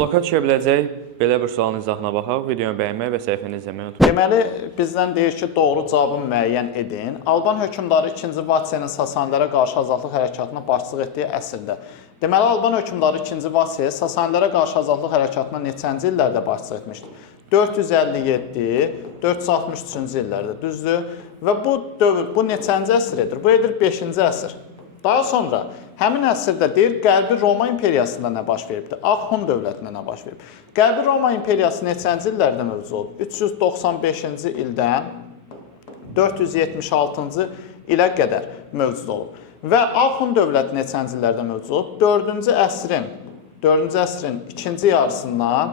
Bloka düşə biləcək belə bir sualın izahına baxaq. Videonu bəyənməyi və səhifəni izləməyi unutmayın. Deməli, bizdən deyir ki, doğru cavabı müəyyən edin. Alban hökmdarı 2-ci Vatsiyanın Sasanilərə qarşı azadlıq hərəkatına başçılıq etdiyi əsrdə. Deməli, Alban hökmdarı 2-ci Vatsiya Sasanilərə qarşı azadlıq hərəkatına neçənci illərdə başçılıq etmişdir? 457, 463-cü illərdə, düzdür? Və bu dövr, bu neçənci əsr edir? Bu edir 5-ci əsr. Daha sonra həmin əsrdə deyir, Qərbi Roma imperiyasında nə baş veribdir? Ağ-Hun dövlətində nə baş verib? Qərbi Roma imperiyası neçənci illərdə mövcud olub? 395-ci ildən 476-cı ilə qədər mövcud olub. Və Ağ-Hun dövləti neçənci illərdə mövcud olub? 4-cü əsrin ikinci yarısından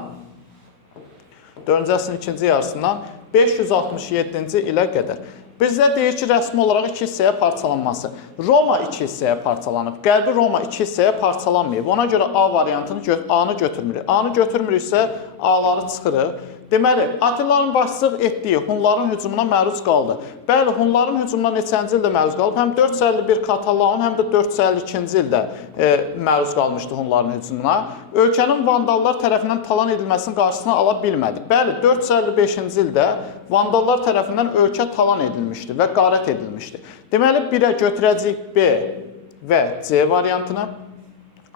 567-ci ilə qədər. Bizdə deyir ki, rəsmi olaraq iki hissəyə parçalanması. Roma iki hissəyə parçalanıb. Qərbi Roma iki hissəyə parçalanmayıb. Ona görə A variantını A-nı götürmürük. A-nı götürmürüksə A-ları çıxırıq. Deməli, Attilanın başçılıq etdiyi Hunların hücumuna məruz qaldı. Bəli, Hunların hücumuna neçənci ildə məruz qalıb? Həm 451 Katalan, həm də 452-ci ildə məruz qalmışdı Hunların hücumuna. Ölkənin Vandallar tərəfindən talan edilməsinin qarşısını ala bilmədi. Bəli, 455-ci ildə Vandallar tərəfindən ölkə talan edilmişdi və qarət edilmişdi. Deməli, 1-ə götürəcəyik B və C variantını.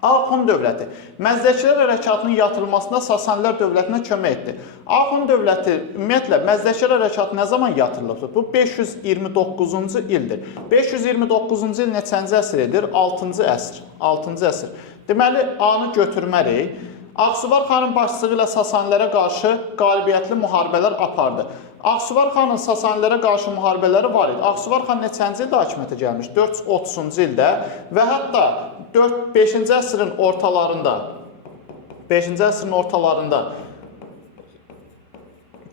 Ağ-Hun dövləti Məzdəkilər hərəkatının yatırılmasında Sasanilər dövlətinə kömək etdi. Ağ-Hun dövləti ümumiyyətlə Məzdəkilər hərəkatı nə zaman yatırılıbdır? Bu 529-cu ildir. 529-cu il neçənci əsr edir? 6-cı əsr. 6-cı əsr. Deməli, A-nı götürmərik. Ağsuvar xanın başçılığı ilə Sasanilərə qarşı qalibiyyətli müharibələr apardı. Ağsuvar xanın Sasanilərə qarşı müharibələri var idi. Ağsuvar xan neçənci ildə hakimiyyətə gəlmiş? 430-cu ildə və hətta 5-ci əsrin ortalarında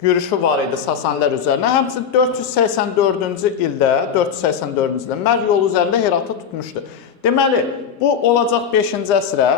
yürüşü var idi Sasanilər üzərinə. Həmçinin 484-cü ildə Mərv yolu üzərində Heratı tutmuşdu. Deməli, bu olacaq 5-ci əsrə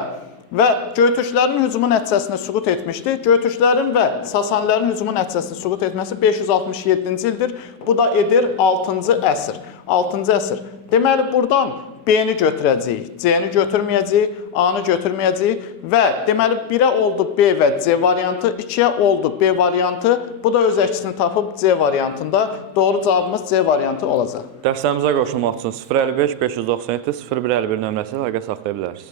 və Göytürklərin hücumu nəticəsində süqut etmişdi. Göytürklərin və Sasanilərin hücumu nəticəsində süqut etməsi 567-ci ildir. Bu da edir 6-cı əsr. 6-cı əsr. Deməli, buradan B-ni götürəcəyik, C-ni götürməyəcəyik, A-nı götürməyəcəyik və deməli 1-ə oldu B və C variantı, 2-yə oldu B variantı, bu da öz əksini tapıb C variantında. Doğru cavabımız C variantı olacaq. Dərslərimizə qoşulmaq üçün 055 597 0151 nömrəsi ilə əlaqə saxlaya bilərsiniz.